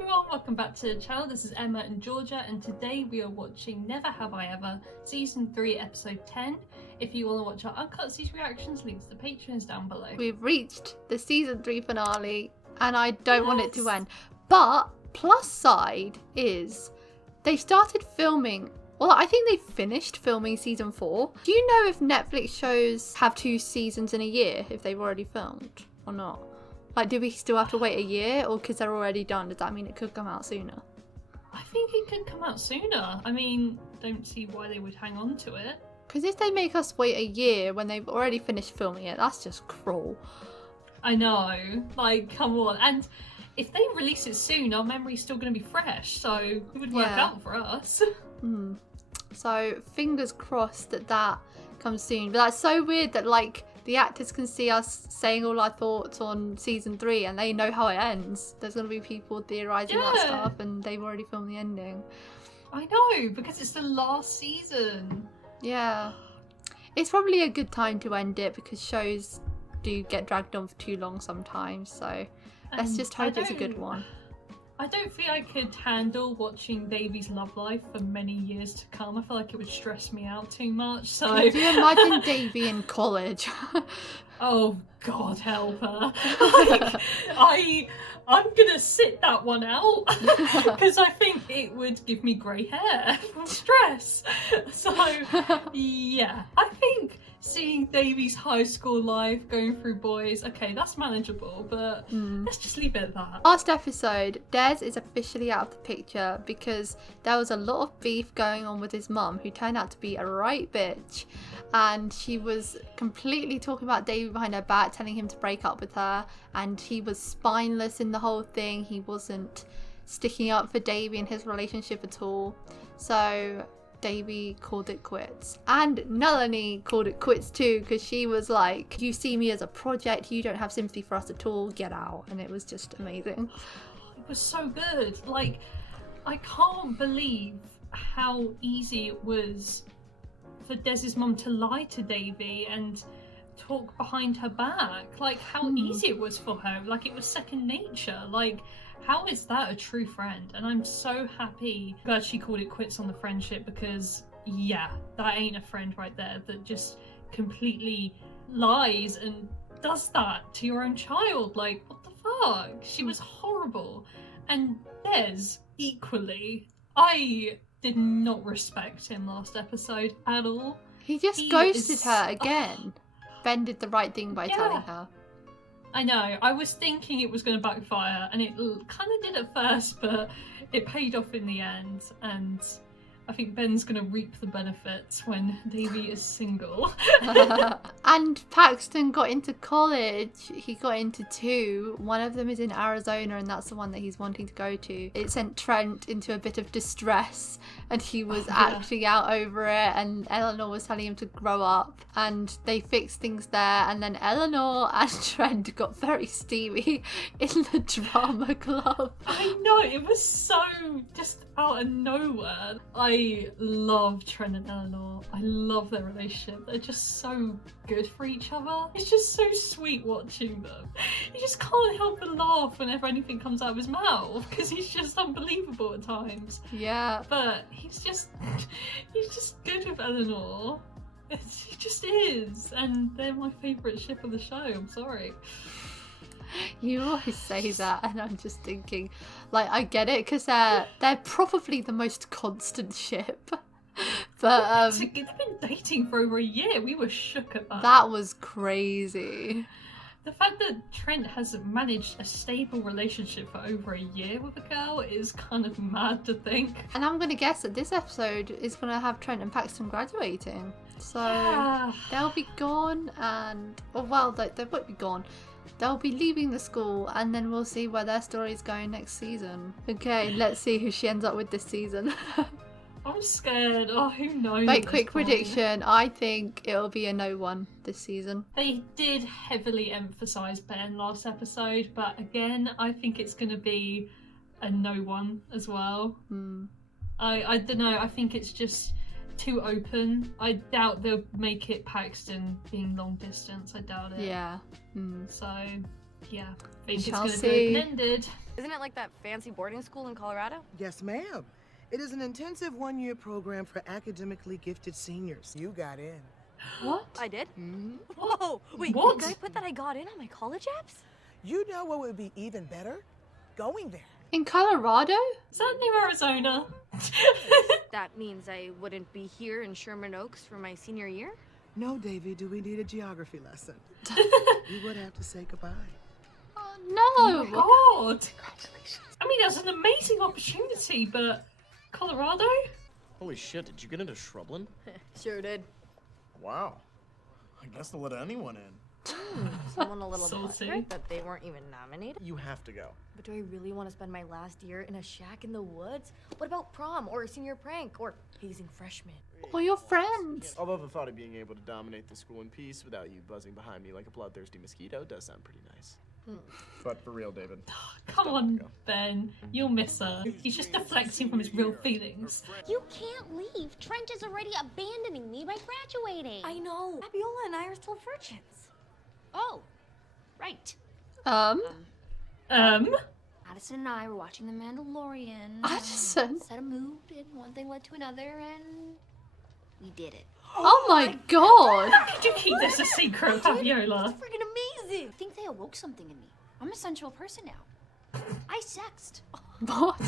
everyone, welcome back to the channel. This is Emma and Georgia, and today we are watching Never Have I Ever, Season 3, Episode 10. If you want to watch our uncut season reactions, links to Patreon is down below. We've reached the Season 3 finale, and I don't want it to end. But, plus side is, they started filming, well, I think they finished filming Season 4. Do you know if Netflix shows have 2 seasons in a year, if they've already filmed, or not? Like, do we still have to wait a year, or because they're already done, does that mean it could come out sooner? I think it could come out sooner. I mean, don't see why they would hang on to it. Because if they make us wait a year when they've already finished filming it, that's just cruel. I know, like, come on. And if they release it soon, our memory's still going to be fresh, so it would work out for us. So, fingers crossed that that comes soon. But that's so weird that, like, the actors can see us saying all our thoughts on Season 3 and they know how it ends. There's going to be people theorising about stuff and they've already filmed the ending. I know, because it's the last season. Yeah. It's probably a good time to end it because shows do get dragged on for too long sometimes. So let's just hope it's a good one. I don't think I could handle watching Davy's love life for many years to come. I feel like it would stress me out too much. So could you imagine Davy in college? Oh God, help her! Like, I'm gonna sit that one out because I think it would give me grey hair from stress. So yeah, I think seeing Davy's high school life going through boys, okay, that's manageable, but let's just leave it at that. Last episode, Des is officially out of the picture because there was a lot of beef going on with his mum, who turned out to be a right bitch, and she was completely talking about Davy behind her back, telling him to break up with her, and he was spineless in the whole thing. He wasn't sticking up for Davy and his relationship at all. So Davy called it quits, and Melanie called it quits too, because she was like, you see me as a project, you don't have sympathy for us at all, get out. And it was just amazing. It was so good. Like, I can't believe how easy it was for Des's mum to lie to Davy and talk behind her back. Like, how easy it was for her. Like, it was second nature. Like, how is that a true friend? And I'm so happy. Glad she called it quits on the friendship, because yeah, that ain't a friend right there that just completely lies and does that to your own child. Like, what the fuck? She was horrible. And Des, equally, I did not respect him last episode at all. He just ghosted her again. Ben did the right thing by telling her. I know, I was thinking it was going to backfire, and it kind of did at first, but it paid off in the end, and I think Ben's going to reap the benefits when Davy is single. And Paxton got into college. He got into 2. One of them is in Arizona, and that's the one that he's wanting to go to. It sent Trent into a bit of distress, and he was acting out over it, and Eleanor was telling him to grow up, and they fixed things there, and then Eleanor and Trent got very steamy in the drama club. I know, it was so just out of nowhere. I love Trent and Eleanor. I love their relationship. They're just so good for each other. It's just so sweet watching them. You just can't help but laugh whenever anything comes out of his mouth, because he's just unbelievable at times. Yeah. But he's just good with Eleanor. He just is. And they're my favourite ship of the show. I'm sorry. You always say that, and I'm just thinking, like, I get it, because they're probably the most constant ship. But they've been dating for over a year. We were shook at that. That was crazy. The fact that Trent has managed a stable relationship for over a year with a girl is kind of mad to think. And I'm going to guess that this episode is going to have Trent and Paxton graduating. So they'll be gone, and, well, they won't be gone. They'll be leaving the school, and then we'll see where their story's going next season. Okay, let's see who she ends up with this season. I'm scared. Oh, who knows? Wait, quick prediction. I think it'll be a no one this season. They did heavily emphasise Ben last episode, but again, I think it's going to be a no one as well. I don't know. I think it's just too open. I doubt they'll make it Paxton being long distance. I doubt it. Yeah. So Yeah, think it's shall going to see. be open-ended. Isn't it like that fancy boarding school in Colorado? Yes, ma'am. It is an intensive one-year program for academically gifted seniors. You got in. What? I did? Mm-hmm. Whoa! Wait, What? did I put that I got in on my college apps? You know what would be even better? Going there. In Colorado? Is that near Arizona? That means I wouldn't be here in Sherman Oaks for my senior year? No, Davy, do we need a geography lesson? You would have to say goodbye. Oh, Oh no. my god! Congratulations. I mean, that's an amazing opportunity, but Colorado? Holy shit, did you get into Shrubland? Sure did. Wow. I guess they'll let anyone in. Someone a little Saucy. butthurt that they weren't even nominated. You have to go. But do I really want to spend my last year in a shack in the woods? What about prom or a senior prank or hazing freshmen? Or your friends. Although the thought of being able to dominate the school in peace without you buzzing behind me like a bloodthirsty mosquito does sound pretty nice. But for real, David. Come on, Ben. You'll miss her. He's just deflecting from his real feelings. You can't leave. Trent is already abandoning me by graduating. I know. Fabiola and I are still virgins. Oh, right. Addison and I were watching The Mandalorian. Addison? Set a mood, and one thing led to another, and we did it. Oh my god. Did you keep this a secret, Fabiola? Freaking amazing! I think they awoke something in me. I'm a sensual person now. I sexed. What?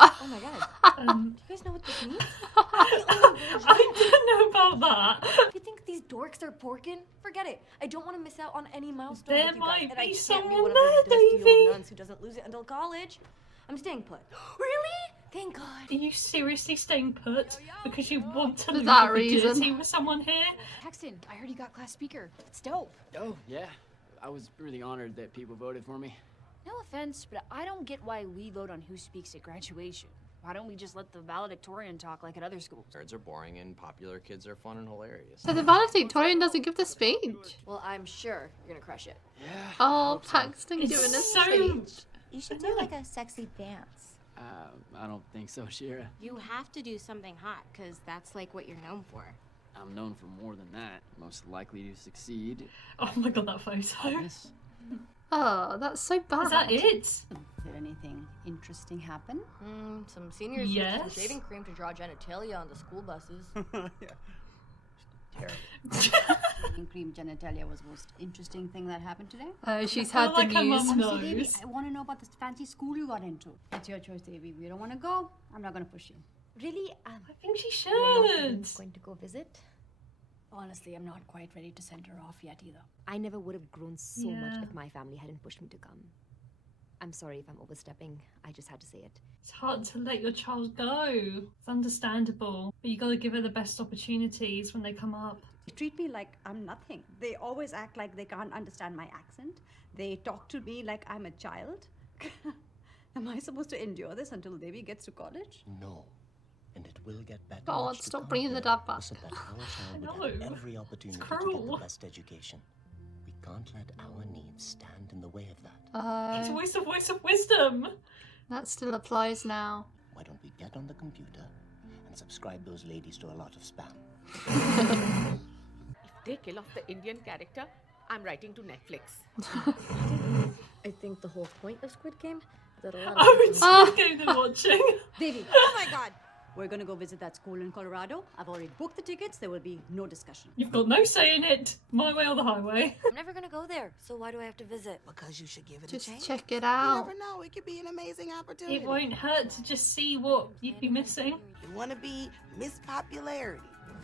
Oh my god. Um, Do you guys know what this means? I don't know about that. You think these dorks are porking? Forget it. I don't want to miss out on any milestone There with you guys, might and I be can't be someone one of those there, dusty Davey. old nuns who doesn't lose it until college. I'm staying put. Really? Thank God. Are you seriously staying put because you want to For lose that your reason. virginity with someone here? Paxton, I heard you got class speaker. It's dope. Oh, yeah. I was really honored that people voted for me. No offense, but I don't get why we vote on who speaks at graduation. Why don't we just let the valedictorian talk like at other schools? Nerds are boring and popular kids are fun and hilarious. So the valedictorian doesn't give the speech. Well, I'm sure you're gonna crush it. Yeah. Oh, Paxton It's doing a so... speech. You should do like a sexy dance. I don't think so, Shira. You have to do something hot, because that's like what you're known for. I'm known for more than that. Most likely to succeed. Oh my god, that photo. Hotness. Oh, that's so bad. Is that it? Did anything interesting happen? Some seniors used Yes. some shaving cream to draw genitalia on the school buses. Terrible. Shaving cream genitalia was the most interesting thing that happened today. Oh, she's I had feel the like her news. mum Honestly, Devi, knows. I want to know about this fancy school you got into. It's your choice, Devi. If you don't want to go, I'm not going to push you. Really? I think she You're not should. even going to go visit? Honestly, I'm not quite ready to send her off yet either. I never would have grown so Yeah. much if my family hadn't pushed me to come. I'm sorry if I'm overstepping. I just had to say it. It's hard to let your child go. It's understandable. But you gotta give her the best opportunities when they come up. They treat me like I'm nothing. They always act like they can't understand my accent. They talk to me like I'm a child. Am I supposed to endure this until Devi gets to college? No. And it will get better. God, much to stop come, bringing the David. dad back. So that our child I will have know. every opportunity to cruel. get the best education. We can't let our needs stand in the way of that. It's Oh, always the voice of wisdom. that still applies now. Why don't we get on the computer and subscribe those ladies to a lot of spam? If they kill off the Indian character, I'm writing to Netflix. I think the whole point of Squid Game is that a lot of Oh, people- it's Squid Game they're watching. Devi, Oh my god! we're going to go visit that school in Colorado. I've already booked the tickets. There will be no discussion. You've got no say in it. My way or the highway. I'm never gonna go there, so why do I have to visit? Because you should give it a Just chance. check it You out. never know. It could be an amazing opportunity. It won't hurt to just see what you'd be missing. You want to be Miss Popularity,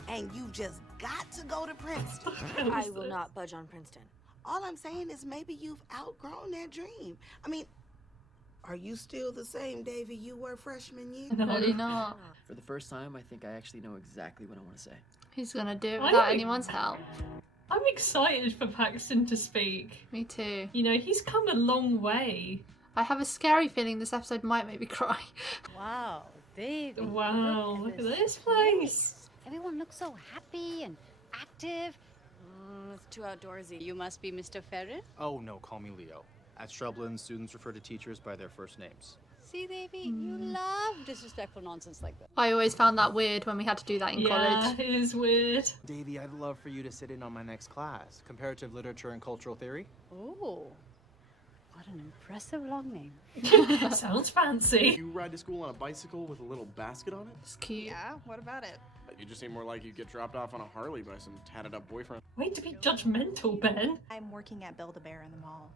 and you just got to go to Princeton. I will not budge on Princeton. All I'm saying is maybe you've outgrown that dream. I mean, are you still the same Davy you were freshman year? Really not. For the first time, I think I actually know exactly what I want to say. He's gonna do it I without know. anyone's help. I'm excited for Paxton to speak. Me too. You know, he's come a long way. I have a scary feeling this episode might make me cry. Wow, Devi. Wow, look at this place. Everyone looks so happy and active. It's too outdoorsy. You must be Mr. Ferris. Oh no, call me Leo. At Shrubland, students refer to teachers by their first names. See, Devi, you love disrespectful nonsense like that. I always found that weird when we had to do that in college. Yeah, it is weird. Davey, I'd love for you to sit in on my next class, Comparative Literature and Cultural Theory. Oh, what an impressive long name. Sounds fancy. You ride to school on a bicycle with a little basket on it? It's cute. Yeah, what about it? You just seem more like you get dropped off on a Harley by some tatted up boyfriend. Way to be judgmental, Ben. I'm working at Build-A-Bear in the mall.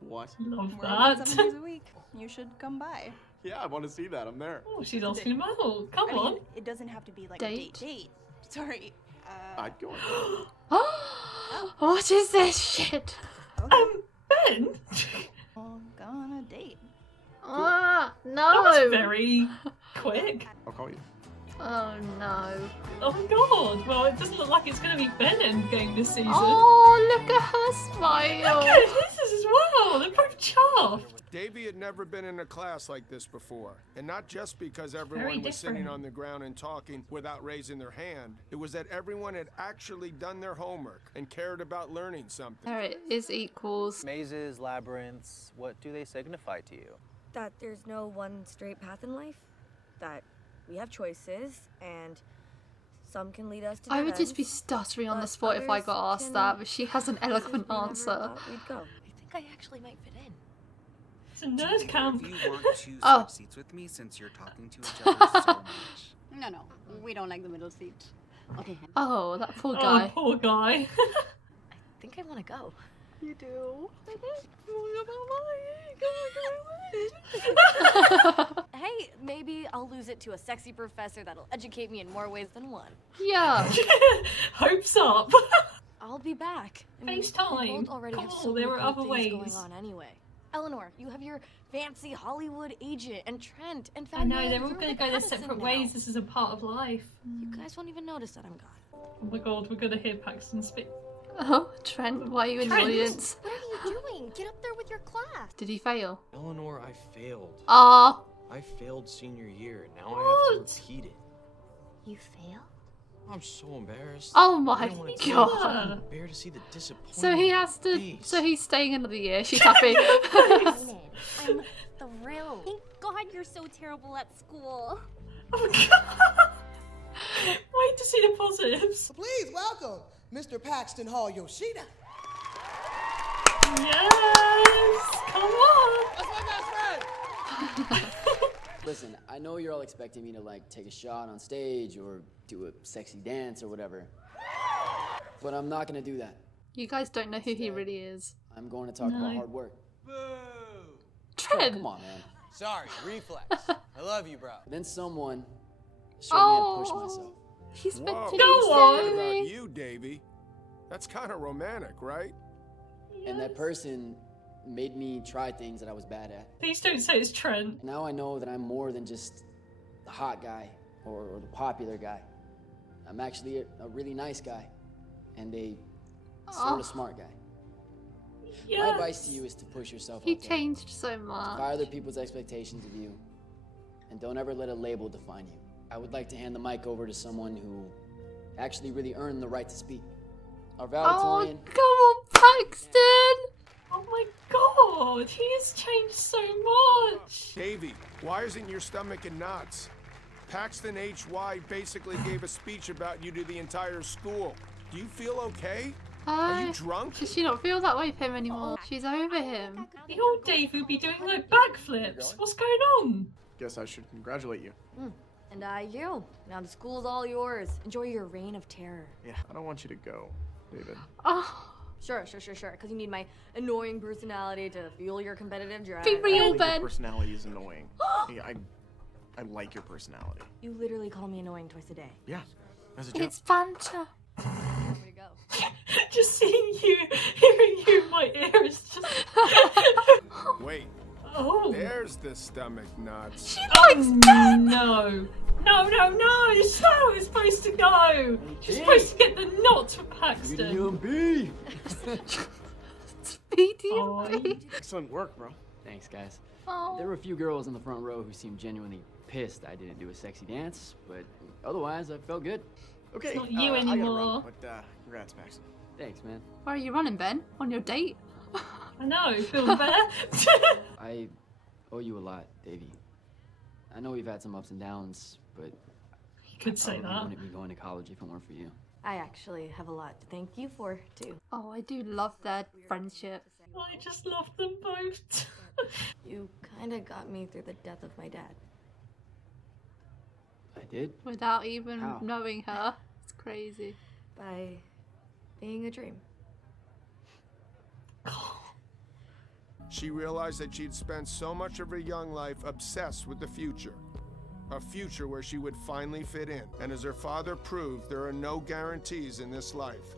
What? Love We're open that. 7 days a week. You should come by. Yeah, I want to see that. I'm there. Oh, she's asking him out. Come I mean, on. it doesn't have to be like Date? a date. Sorry. I'd go on. What is this shit? Ben? We'll go on a date. No. That was very quick. I'll call you. Oh no. Oh god. Well, it doesn't look like it's going to be Ben endgame this season. Oh, look at her smile. Look at this as well. They're both chuffed. Davey had never been in a class like this before. And not just because everyone was sitting different. on the ground and talking without raising their hand. It was that everyone had actually done their homework and cared about learning something. There it is, equals. Mazes, labyrinths, what do they signify to you? That there's no one straight path in life. That we have choices, and some can lead us to I dead would just be ends, stuttering on the but spot if I others got asked can that, but she has an places eloquent we never answer. thought we'd go. I think I actually might fit in. It's a nerd camp. Do you want to switch Oh. seats with me since you're talking to each other so much? No, we don't like the middle seat. Okay. Oh, that poor Oh, guy. poor guy. I think I want to go. You do? Hey, maybe I'll lose it to a sexy professor that'll educate me in more ways than one. Yeah. Hopes up. I'll be back. I mean, FaceTime. We both already have Come so on, many there are cool other things ways. going on anyway. Eleanor, you have your fancy Hollywood agent, and Trent, and I know, Fabiola, they're all you're going to with go their Madison separate now. ways. This is a part of life. You guys won't even notice that I'm gone. Oh my god, we're going to hear Paxton speak. Oh, Trent, why are you in the Trent? audience? What are you doing? Get up there with your class. Did he fail? Eleanor, I failed. Ah. I failed senior year, and now I have What? to repeat it. You fail? I'm so embarrassed. Oh my I don't want to god. bear to see the disappointment. So he has to. face. So he's staying another year. She's happy. I'm thrilled. Thank God you're so terrible at school. Oh god. Wait to see the positives. Please welcome Mr. Paxton Hall-Yoshida. Yes! Come on! That's my best friend! Listen, I know you're all expecting me to like take a shot on stage or do a sexy dance or whatever. But I'm not gonna do that. You guys don't know who he really is. I'm going to talk about hard work. Trent! Come on, man. Sorry, reflex. I love you, bro. Then someone showed me how to push myself. He's meant Whoa, to let's be talk so about mean. you, Davey. That's kind of romantic, right? And that person made me try things that I was bad at. Please don't say it's Trent. Now I know that I'm more than just the hot guy or the popular guy. I'm actually a really nice guy and a sort of smart guy. Yes. My advice to you is to push yourself He out there. changed so much. Defy other people's expectations of you, and don't ever let a label define you. I would like to hand the mic over to someone who actually really earned the right to speak. Our valedictorian. Oh, come on, Paxton! Oh my god, he has changed so much. Davey, why isn't your stomach in knots? Paxton HY basically gave a speech about you to the entire school. Do you feel okay? Are you drunk? Does she not feel that way for him anymore? She's over him. The old Dave would be doing like backflips. What's going on? Guess I should congratulate you. And you. Now the school's all yours. Enjoy your reign of terror. Yeah, I don't want you to go, David. Oh, Sure. Because you need my annoying personality to fuel your competitive drive. Be I real, don't think Ben. your personality is annoying. Yeah, I like your personality. You literally call me annoying twice a day. Yeah, as a joke. it's banter. Way to go. Just seeing you, hearing you in my ear is just. Wait, Oh. there's the stomach knots. Oh no. No, it's how it's supposed to go. You're supposed to get the knots for Paxton. UMB. BDMP. Excellent work, bro. Thanks, guys. Oh. There were a few girls in the front row who seemed genuinely pissed I didn't do a sexy dance, but otherwise I felt good. Okay, It's not you I gotta anymore. run, but congrats, Paxton. Thanks, man. Where are you running, Ben? On your date? I know, feeling better. I owe you a lot, Davey. I know we've had some ups and downs, but You could say probably that. wouldn't be going to college if it weren't for you. I actually have a lot to thank you for, too. Oh, I do love their friendship. I just love them both. You kind of got me through the death of my dad. I did? Without even How? knowing her. It's crazy. By being a dream. She realized that she'd spent so much of her young life obsessed with the future. A future where she would finally fit in. And as her father proved, there are no guarantees in this life.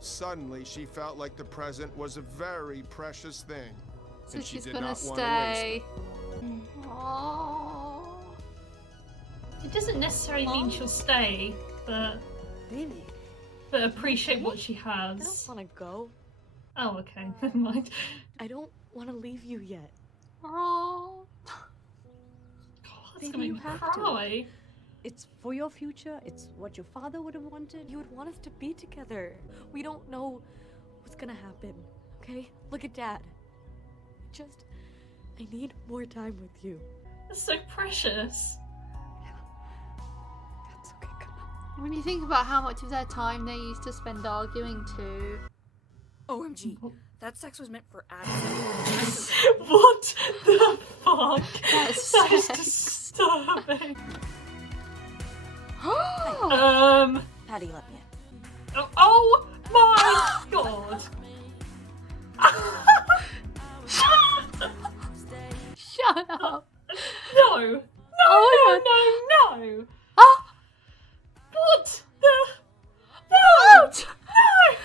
Suddenly, she felt like the present was a very precious thing. So and she she's did gonna not want to waste stay. it. Aww. It doesn't necessarily mean she'll stay, but Really? but appreciate what she I don't has. want to go. Oh, okay, never mind. I don't want to leave you yet. Aww. That's Baby, you gonna make me have cry. to. It's for your future. It's what your father would have wanted. You would want us to be together. We don't know what's gonna happen, okay? Look at Dad. I need more time with you. That's so precious. That's okay, come on. When you think about how much of their time they used to spend arguing too. OMG. That sex was meant for adults. What the fuck? That's That is sex. disturbing. Patty, let me in. Oh my god. Shut up. No. No, Oh no, no, no. Ah! What the? What? No.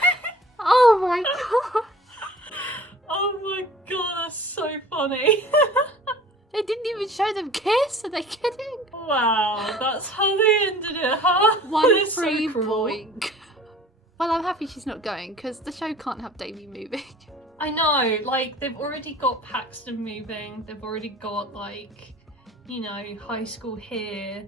Oh my god. Oh my god, that's so funny. They didn't even show them kiss. Are they kidding? Wow, that's how they ended it, huh? One That is so free cruel. boink. Well, I'm happy she's not going because the show can't have Davy moving. I know, like, they've already got Paxton moving, they've already got, like, you know, high school here.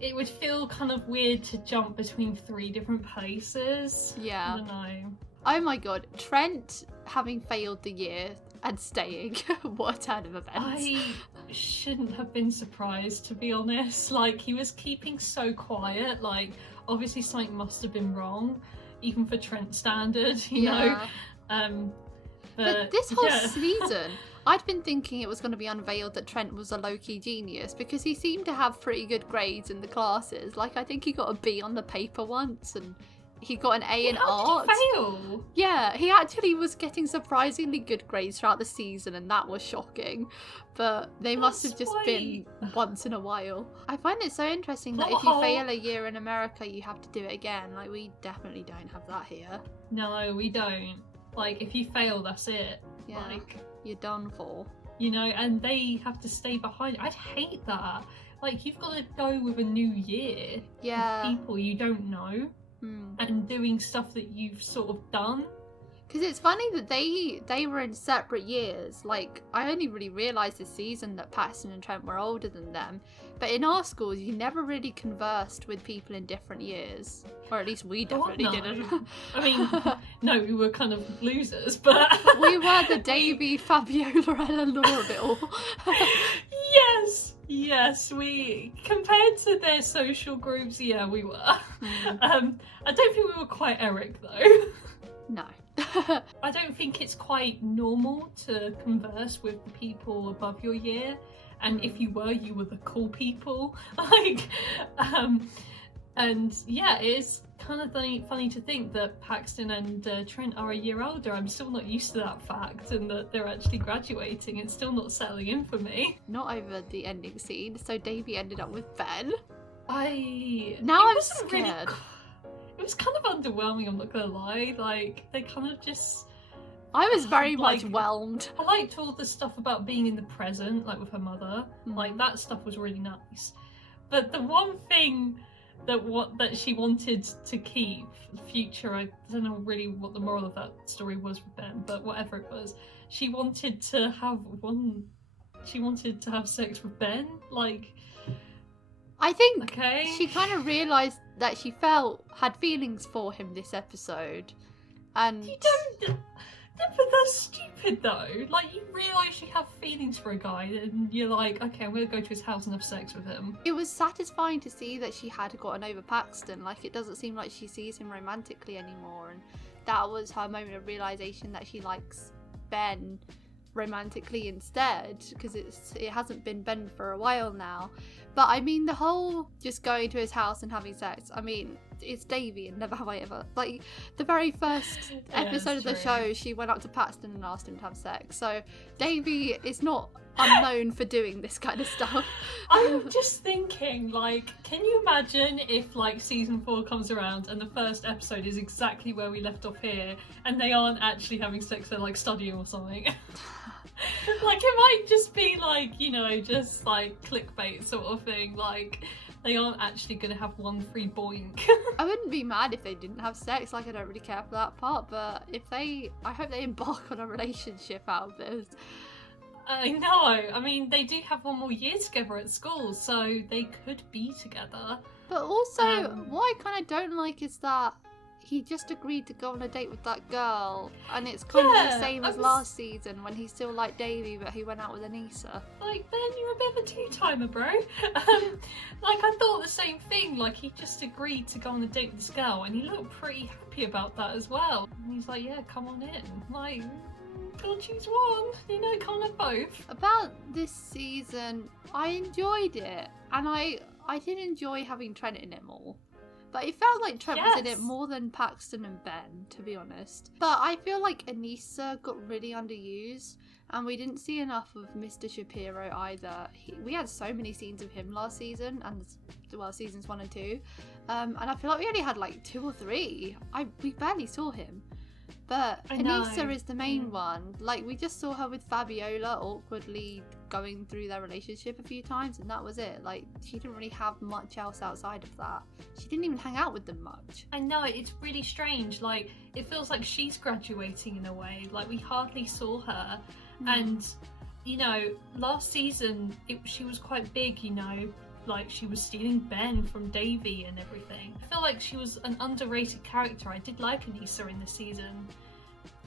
It would feel kind of weird to jump between 3 different places. Yeah. I don't know. Oh my god, Trent having failed the year and staying. What a turn of events. I shouldn't have been surprised, to be honest. Like, he was keeping so quiet, like, obviously something must have been wrong, even for Trent standard, you know? But this whole yeah. season, I'd been thinking it was going to be unveiled that Trent was a low-key genius because he seemed to have pretty good grades in the classes. Like, I think he got a B on the paper once and he got an A in art. How did he fail? Yeah, he actually was getting surprisingly good grades throughout the season and that was shocking. But they must have just been once in a while. I find it so interesting that if you fail a year in America, you have to do it again. Like, we definitely don't have that here. No, we don't. Like, if you fail, that's it. Yeah. Like, you're done for. You know, and they have to stay behind. I'd hate that. Like, you've got to go with a new year. Yeah. With people you don't know. And doing stuff that you've sort of done. Because it's funny that they were in separate years. Like, I only really realised this season that Paxton and Trent were older than them. But in our schools, you never really conversed with people in different years. Or at least we definitely didn't. I mean, no, we were kind of losers, but... We were the Devi, Fabiola, Eleanor of it all. Yes, we... Compared to their social groups, yeah, we were. I don't think we were quite Eric, though. No. I don't think it's quite normal to converse with the people above your year, and if you were the cool people. Like, and yeah, it's kind of funny to think that Paxton and Trent are a year older. I'm still not used to that fact, and that they're actually graduating. It's still not settling in for me. Not over the ending scene. So Davy ended up with Ben. Now I'm scared. It was kind of underwhelming, I'm not gonna lie. Like, they kind of just... I was very much whelmed. I liked all the stuff about being in the present, like with her mother. Like, that stuff was really nice. But the one thing that she wanted to keep, future, I don't know really what the moral of that story was with Ben, but whatever it was, she wanted to have sex with Ben. Like, I think she kind of realised that she had feelings for him this episode. And Yeah, but that's stupid though. Like, you realise you have feelings for a guy and you're like, okay, I'm gonna go to his house and have sex with him. It was satisfying to see that she had gotten over Paxton. Like, it doesn't seem like she sees him romantically anymore, and that was her moment of realisation that she likes Ben romantically instead, because it hasn't been Ben for a while now. But I mean, the whole just going to his house and having sex, I mean, it's Davy and never have I ever. Like, the very first episode of the show, she went up to Paxton and asked him to have sex. So Davy is not unknown for doing this kind of stuff. I'm just thinking, like, can you imagine if, like, season 4 comes around and the first episode is exactly where we left off here and they aren't actually having sex, they're, like, studying or something? Like, it might just be, like, you know, just, like, clickbait sort of thing. Like, they aren't actually going to have one free boink. I wouldn't be mad if they didn't have sex. Like, I don't really care for that part. But if I hope they embark on a relationship out of this. I know. I mean, they do have one more year together at school, so they could be together. But also, what I kind of don't like is that he just agreed to go on a date with that girl, and it's kind of the same as last season when he still liked Davy, but he went out with Anissa. Like, Ben, you're a bit of a two-timer, bro. Like, I thought the same thing. Like, he just agreed to go on a date with this girl, and he looked pretty happy about that as well. And he's like, yeah, come on in. Like, gotta choose one. You know, can't have both. About this season, I enjoyed it, and I did enjoy having Trent in it more. But it felt like Trent was in it more than Paxton and Ben, to be honest. But I feel like Anissa got really underused, and we didn't see enough of Mr. Shapiro either. We had so many scenes of him last season, and well, seasons 1 and 2. And I feel like we only had like 2 or 3. We barely saw him. But Anissa is the main one. Like, we just saw her with Fabiola awkwardly going through their relationship a few times, and that was it. Like, she didn't really have much else outside of that. She didn't even hang out with them much. I know, it's really strange. Like, it feels like she's graduating in a way. Like, we hardly saw her. And, you know, last season, she was quite big, you know. Like, she was stealing Ben from Davy and everything. I feel like she was an underrated character. I did like Anissa in this season.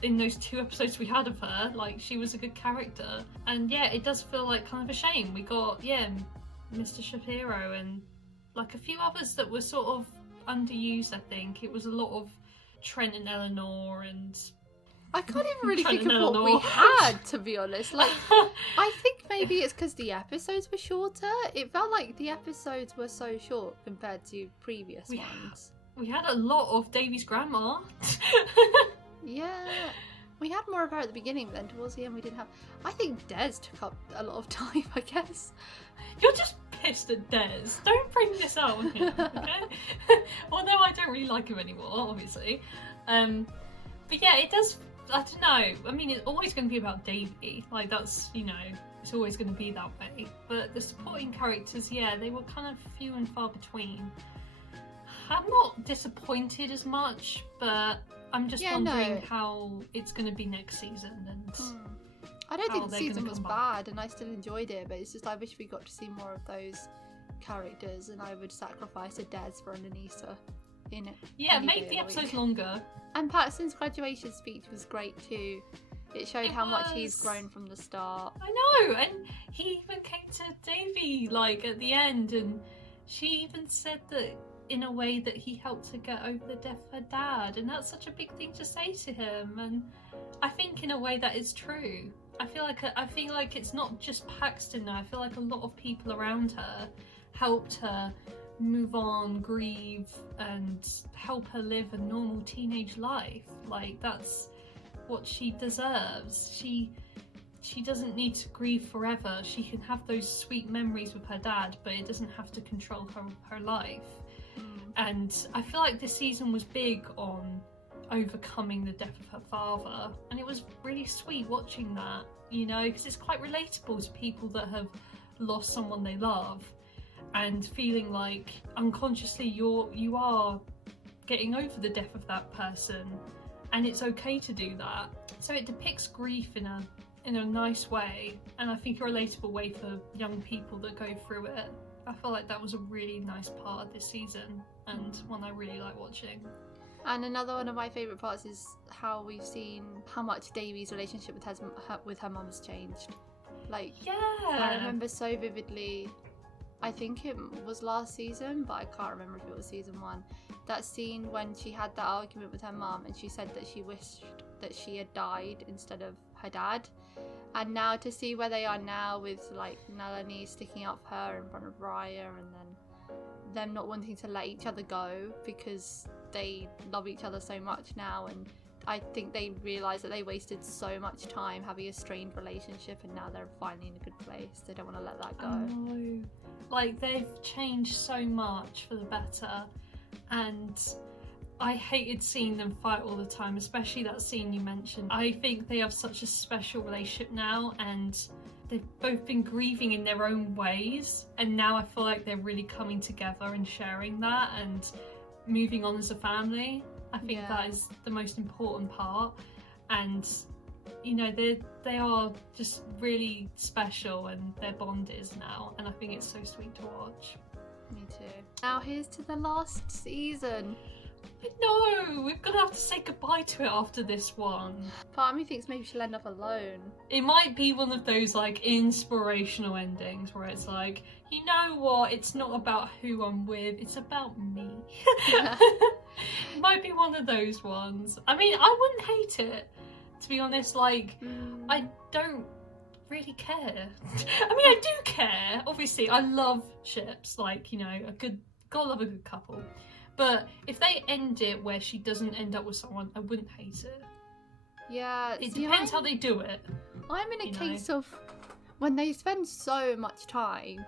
In those 2 episodes we had of her, like, she was a good character. And yeah, it does feel like kind of a shame. We got, Mr. Shapiro and like a few others that were sort of underused, I think. It was a lot of Trent and Eleanor and... I can't even really think of what we had, to be honest. Like, I think maybe it's because the episodes were shorter. It felt like the episodes were so short compared to previous ones. We had a lot of Davy's grandma. Yeah, we had more of her at the beginning, but then towards the end we didn't have... I think Des took up a lot of time, I guess. You're just pissed at Des. Don't bring this out on him, okay? Although I don't really like him anymore, obviously. But yeah, it does... I don't know. I mean, it's always going to be about Davy. Like, that's, you know, it's always going to be that way. But the supporting characters, yeah, they were kind of few and far between. I'm not disappointed as much, but I'm just wondering how it's going to be next season. And I don't think the season was bad, and I still enjoyed it, but it's just I wish we got to see more of those characters, and I would sacrifice a Des for an Anissa in it. Yeah, make the episode longer. And Paxton's graduation speech was great too. It showed how much he's grown from the start. I know, and he even came to Davy, like, at the end, and she even said that in a way that he helped her get over the death of her dad, and that's such a big thing to say to him. And I think in a way that is true. I feel like it's not just Paxton now. I feel like a lot of people around her helped her move on, grieve, and help her live a normal teenage life. Like, that's what she deserves. She doesn't need to grieve forever. She can have those sweet memories with her dad, but it doesn't have to control her life. And I feel like this season was big on overcoming the death of her father, and it was really sweet watching that, you know, because it's quite relatable to people that have lost someone they love, and feeling like unconsciously you are getting over the death of that person, and it's okay to do that. So it depicts grief in a nice way, and I think a relatable way for young people that go through it. I feel like that was a really nice part of this season, and one I really like watching. And another one of my favourite parts is how we've seen how much Davy's relationship with her mum's changed. Like, yeah, I remember so vividly, I think it was last season, but I can't remember if it was season 1, that scene when she had that argument with her mum and she said that she wished that she had died instead of her dad. And now to see where they are now with like Nalini sticking up for her in front of Raya, and then them not wanting to let each other go because they love each other so much now, and I think they realise that they wasted so much time having a strained relationship, and now they're finally in a good place. They don't want to let that go. I know. Like, they've changed so much for the better, and I hated seeing them fight all the time, especially that scene you mentioned. I think they have such a special relationship now, and they've both been grieving in their own ways, and now I feel like they're really coming together and sharing that and moving on as a family. I think that is the most important part, and you know, they are just really special, and their bond is now, and I think it's so sweet to watch. Me too. Now here's to the last season. No, we're gonna have to say goodbye to it after this one. Part of me thinks maybe she'll end up alone. It might be one of those like inspirational endings where it's like, you know what, it's not about who I'm with, it's about me. It might be one of those ones. I mean, I wouldn't hate it, to be honest. Like, I don't really care. I mean, I do care. Obviously, I love ships. Like, you know, gotta love a good couple. But if they end it where she doesn't end up with someone, I wouldn't hate it. Yeah, it depends how they do it. I'm in a case of when they spend so much time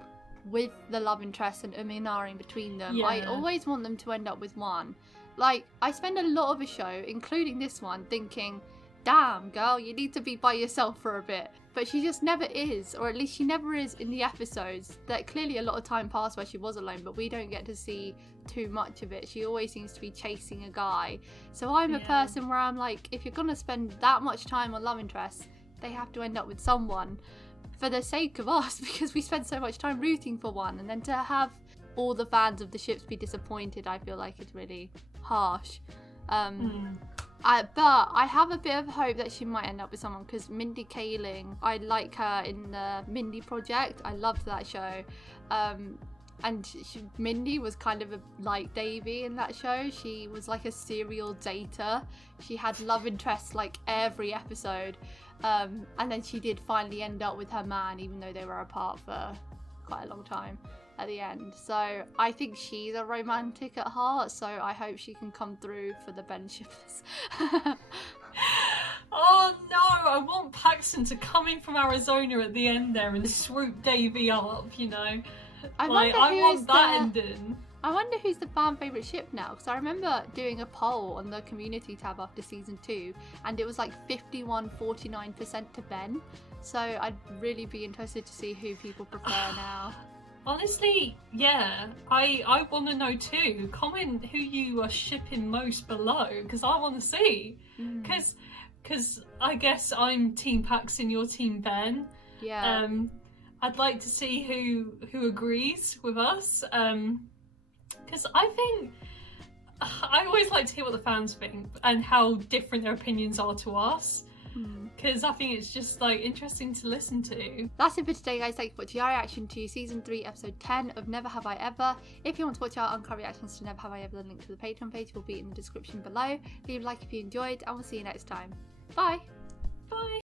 with the love interest and Uminara in between them. I always want them to end up with one. Like, I spend a lot of a show, including this one, thinking, damn girl, you need to be by yourself for a bit. But she just never is, or at least she never is in the episodes. That clearly a lot of time passed where she was alone, but we don't get to see too much of it. She always seems to be chasing a guy. So I'm a person where I'm like, if you're gonna spend that much time on love interests, they have to end up with someone for the sake of us, because we spend so much time rooting for one, and then to have all the fans of the ships be disappointed, I feel like it's really harsh. But I have a bit of hope that she might end up with someone, because Mindy Kaling, I like her in the Mindy Project. I loved that show. And Mindy was kind of like Devi in that show. She was like a serial dater. She had love interests like every episode. And then she did finally end up with her man, even though they were apart for quite a long time at the end. So I think she's a romantic at heart, so I hope she can come through for the Ben shippers. Oh no, I want Paxton to come in from Arizona at the end there and swoop Davy up, you know. I want that ending. I wonder who's the fan favourite ship now, because I remember doing a poll on the community tab after season 2, and it was like 51-49% to Ben. So I'd really be interested to see who people prefer now. Honestly, yeah, I want to know too. Comment who you are shipping most below, because I want to see. Because I guess I'm Team Paxton, you're Team Ben. Yeah. I'd like to see who agrees with us. Because I think I always like to hear what the fans think and how different their opinions are to us. Because I think it's just like interesting to listen to. That's it for today, guys. Thank you for watching our reaction to season 3 episode 10 of Never Have I Ever. If you want to watch our uncut reactions to Never Have I Ever, the link to the Patreon page will be in the description below. Leave a like if you enjoyed, and we'll see you next time. Bye. Bye.